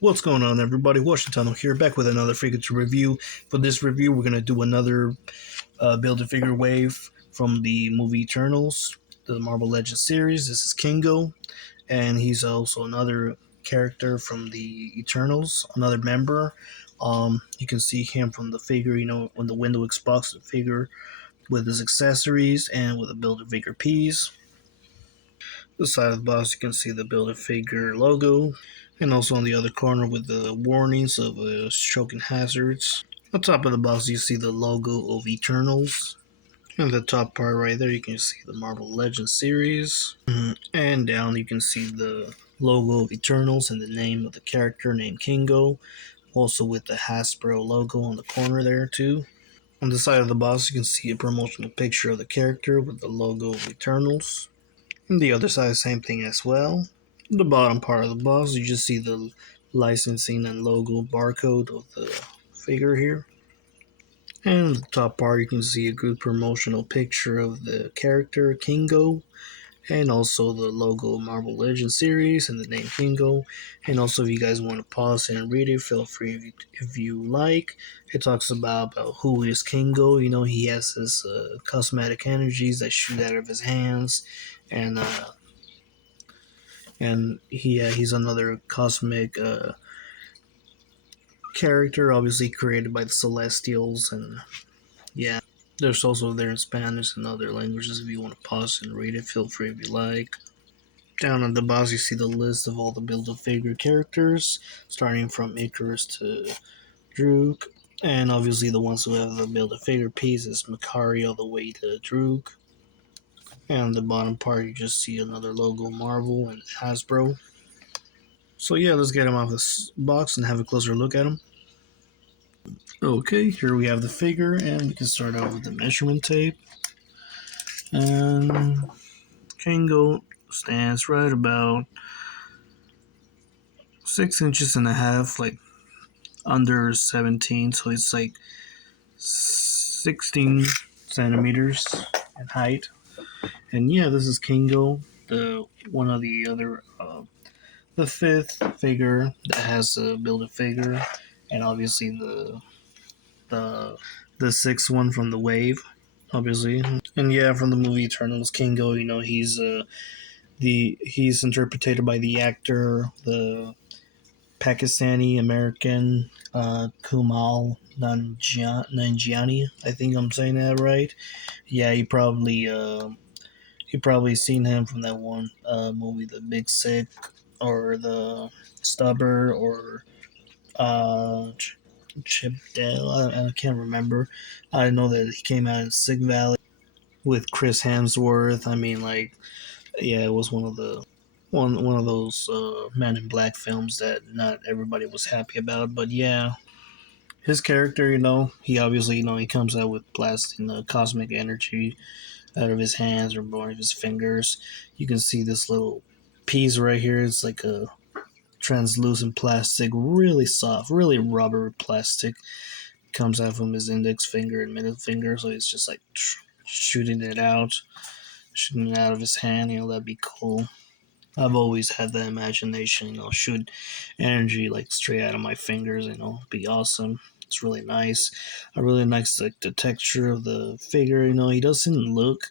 What's going on, everybody? Washington here, back with another figure to review. For this review, we're going to do another Build-A-Figure wave from the movie Eternals, the Marvel Legends series. This is Kingo, and he's also another character from the Eternals, another member. You can see him from the figure, when the window exposed the figure with his accessories and with a Build-A-Figure piece. The side of the box, you can see the Build-A-Figure logo, and also on the other corner with the warnings of stroking hazards. On top of the box, you see the logo of Eternals. And the top part right there, you can see the Marvel Legends series. And down, you can see the logo of Eternals and the name of the character named Kingo. Also with the Hasbro logo on the corner there too. On the side of the box, you can see a promotional picture of the character with the logo of Eternals. And the other side, same thing as well. The bottom part of the box, you just see the licensing and logo barcode of the figure here. And the top part, you can see a good promotional picture of the character Kingo, and also the logo Marvel Legends series and the name Kingo. And also, if you guys want to pause and read it, feel free if you like. It talks about who is Kingo. He has his cosmetic energies that shoot out of his hands, and he's another cosmic character, obviously created by the Celestials, and yeah, there's also there in Spanish and other languages. If you want to pause and read it, feel free if you like. Down at the bottom, you see the list of all the Build-A-Figure characters, starting from Icarus to Droog, and obviously the ones who have the Build-A-Figure piece is Makari all the way to Droog. And on the bottom part, you just see another logo, Marvel and Hasbro. So yeah, let's get him off this box and have a closer look at him. Okay, here we have the figure, and we can start out with the measurement tape. And Kingo stands right about 6 inches and a half, like under 17, so it's like 16 centimeters in height. And yeah, this is Kingo, the one of the other, the fifth figure that has a Build-A-Figure, and obviously the the sixth one from the wave, obviously. And yeah, from the movie Eternals, Kingo, he's interpreted by the actor, the Pakistani American Kumal Nanjiani. I think I'm saying that right. Yeah, you probably seen him from that one movie, The Big Sick, or The Stubber, or uh, Chip Dale. I can't remember. I know that he came out in Sick Valley with Chris Hemsworth. I mean, like, yeah, it was one of those Men in Black films that not everybody was happy about. But yeah, his character, he obviously, he comes out with blasting cosmic energy out of his hands or one of his fingers. You can see this little piece right here. It's like a translucent plastic, really soft, really rubber plastic. Comes out from his index finger and middle finger, so it's just like shooting it out of his hand. That'd be cool. I've always had that imagination, shoot energy like straight out of my fingers, be awesome. It's really nice. I really like the texture of the figure. He doesn't look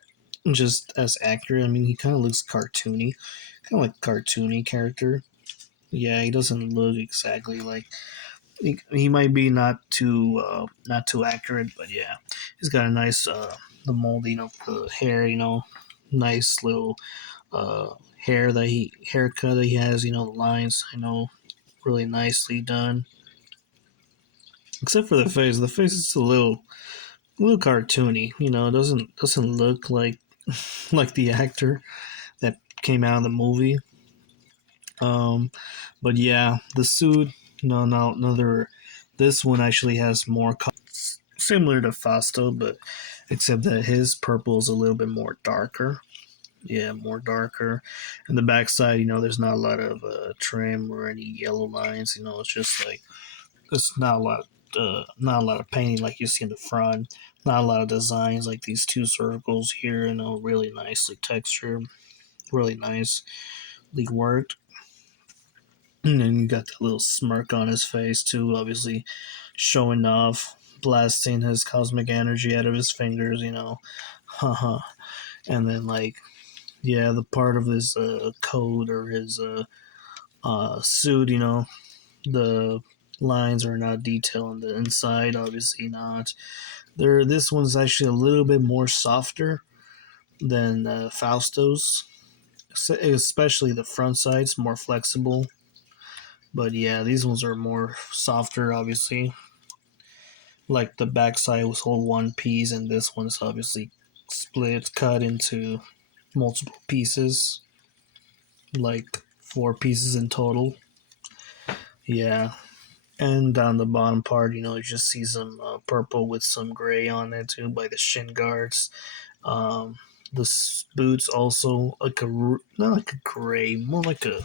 just as accurate. I mean, he kind of looks cartoony, kind of like cartoony character. Yeah, he doesn't look exactly like he might be not too accurate, but yeah, he's got a nice the molding of the hair. Nice little haircut that he has. The lines. Really nicely done. Except for the face. The face is a little cartoony. It doesn't look like like the actor that came out of the movie. Um, but yeah, the suit. No, another. This one actually has more similar to Fasto, but except that his purple is a little bit more darker. Yeah, more darker. And the backside, there's not a lot of trim or any yellow lines. It's just like it's not a lot of painting like you see in the front. Not a lot of designs like these two circles here. Really nicely textured, really nicely worked. And then you got the little smirk on his face too, obviously showing off, blasting his cosmic energy out of his fingers, haha. And then like, yeah, the part of his coat or his suit, the lines are not detailed on the inside, obviously not. This one's actually a little bit more softer than Fausto's, especially the front side's more flexible. But yeah, these ones are more softer, obviously. Like the backside was whole one piece, and this one is obviously split, cut into multiple pieces, like four pieces in total. Yeah, and down the bottom part, you just see some purple with some gray on it too by the shin guards. Um, the boots also like not like a gray, more like a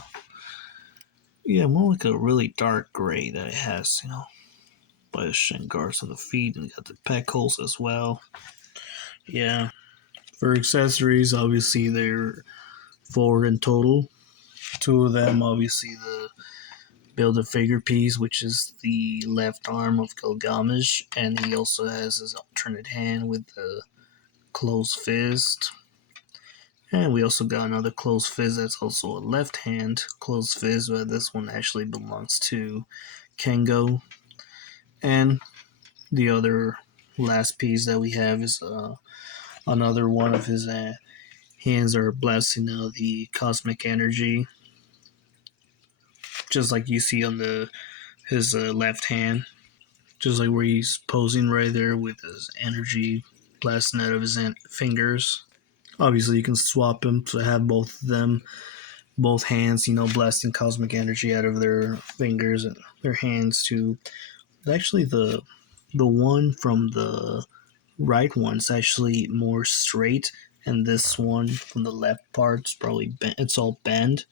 really dark gray that it has, by the shin guards on the feet, and got the pec holes as well. Yeah. For accessories, obviously they're four in total. Two of them, obviously the build a figure piece, which is the left arm of Gilgamesh, and he also has his alternate hand with the closed fist. And we also got another closed fist that's also a left hand closed fist, but this one actually belongs to Kingo. And the other last piece that we have is another one of his hands are blasting out the cosmic energy, just like you see on the his left hand, just like where he's posing right there with his energy blasting out of his fingers. Obviously, you can swap them to have both of them, both hands, blasting cosmic energy out of their fingers and their hands. To actually the one from the right one's actually more straight, and this one from the left part's probably bent. It's all bent.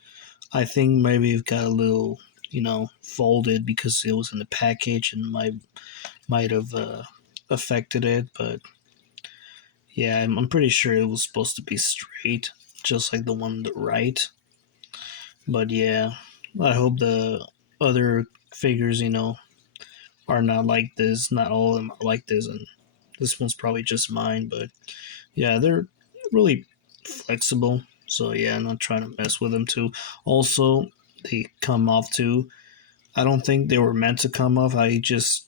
I think maybe it got a little, folded because it was in the package and might have affected it. But yeah, I'm pretty sure it was supposed to be straight, just like the one on the right. But yeah, I hope the other figures, are not like this. Not all of them are like this, and this one's probably just mine. But yeah, they're really flexible. So yeah, I'm not trying to mess with them too. Also, they come off too. I don't think they were meant to come off. I just,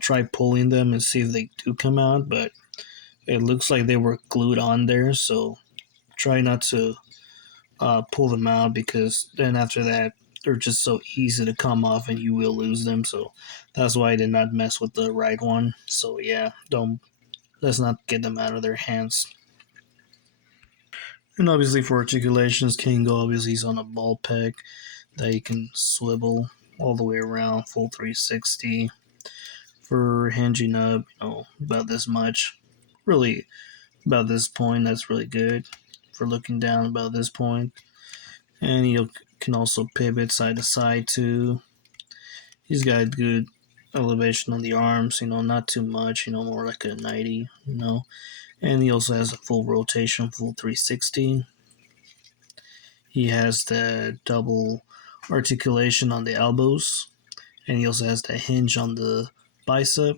try pulling them and see if they do come out, but it looks like they were glued on there. So try not to pull them out, because then after that, they're just so easy to come off and you will lose them. So that's why I did not mess with the right one. So yeah, don't let's not get them out of their hands. And obviously for articulations, Kingo obviously he's on a ball peg that you can swivel all the way around, full 360. For hinging up, about this much. Really, about this point, that's really good. For looking down, about this point. And you can also pivot side to side too. He's got good elevation on the arms, not too much, more like a 90, And he also has a full rotation, full 360. He has the double articulation on the elbows, and he also has the hinge on the bicep.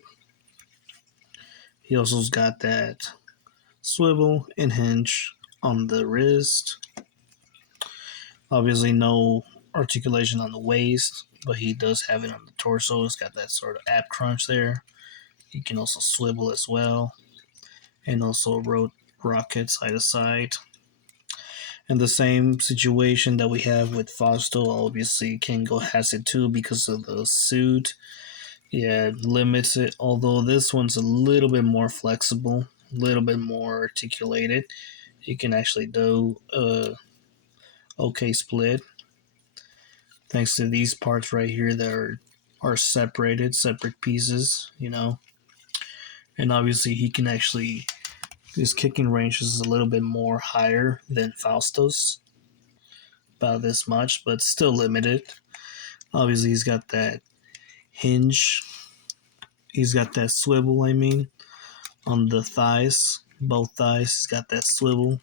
He also's got that swivel and hinge on the wrist. Obviously, no articulation on the waist, but he does have it on the torso. It's got that sort of ab crunch there. He can also swivel as well, and also rocket side to side. And the same situation that we have with Fausto, obviously Kingo has it too because of the suit. Yeah, it limits it. Although this one's a little bit more flexible, a little bit more articulated. You can actually do a okay split thanks to these parts right here that are separated, separate pieces. And obviously he can actually his kicking range is a little bit more higher than Fausto's, about this much, but still limited. Obviously he's got that hinge. He's got that swivel, on the thighs, both thighs. He's got that swivel.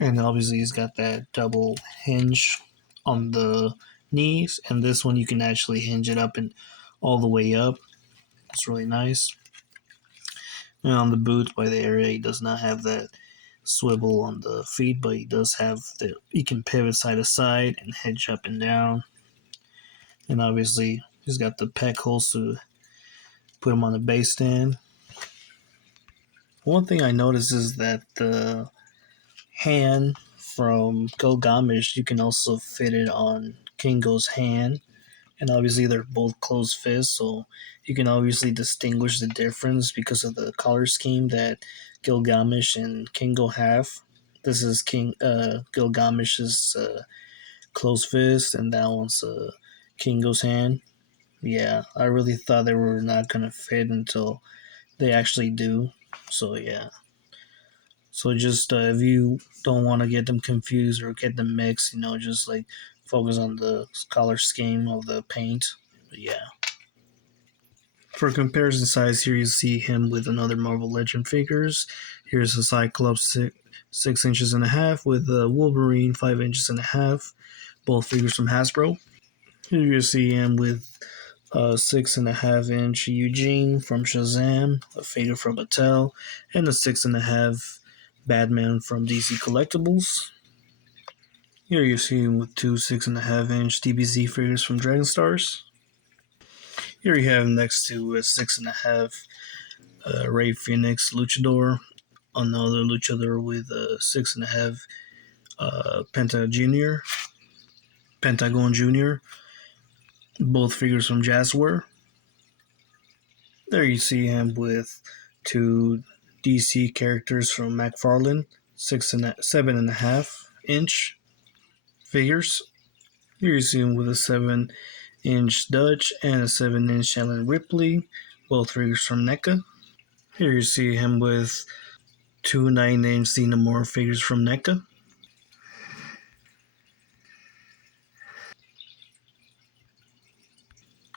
And obviously he's got that double hinge on the knees, and this one you can actually hinge it up and all the way up. It's really nice. And on the boots by the area, he does not have that swivel on the feet, but he does have the. He can pivot side to side and hinge up and down. And obviously, he's got the pec holes to put him on the base stand. One thing I noticed is that the hand from Gilgamesh, you can also fit it on Kingo's hand. And obviously, they're both closed fists, so you can obviously distinguish the difference because of the color scheme that Gilgamesh and Kingo have. This is Gilgamesh's closed fist, and that one's Kingo's hand. Yeah, I really thought they were not gonna fit until they actually do. So yeah. So just if you don't want to get them confused or get them mixed, just like focus on the color scheme of the paint. But yeah. For comparison size, here you see him with another Marvel Legend figures. Here's a Cyclops 6 inches and a half with a Wolverine 5 inches and a half. Both figures from Hasbro. Here you see him with a 6.5 inch Eugene from Shazam, a figure from Mattel, and a 6.5 Batman from DC Collectibles. Here you see him with two 6.5 inch DBZ figures from Dragon Stars. Here you have him next to a 6.5 Ray Phoenix Luchador, another Luchador with a 6.5 Pentagon Junior, both figures from Jazzware. There you see him with two DC characters from McFarlane, 7.5 inch figures. Here you see him with a 7 inch Dutch and a 7 inch Ellen Ripley, both figures from NECA. Here you see him with two 9 inch Xenomorph figures from NECA.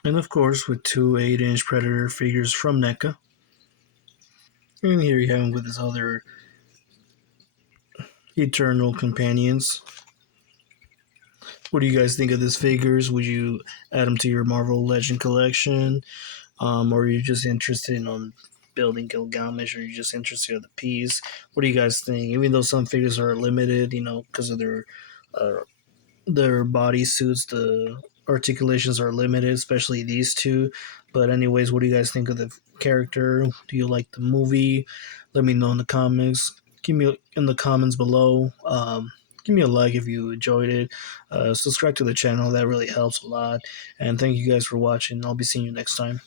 And of course with two 8 inch Predator figures from NECA. And here you have him with his other Eternal companions. What do you guys think of these figures? Would you add them to your Marvel Legend collection? Or are you just interested in building Gilgamesh? Or are you just interested in the piece? What do you guys think? Even though some figures are limited, because of uh, their body suits, the articulations are limited, especially these two. But anyways, what do you guys think of the character? Do you like the movie? Let me know in the comments. Give me in the comments below. Give me a like if you enjoyed it. Subscribe to the channel. That really helps a lot. And thank you guys for watching. I'll be seeing you next time.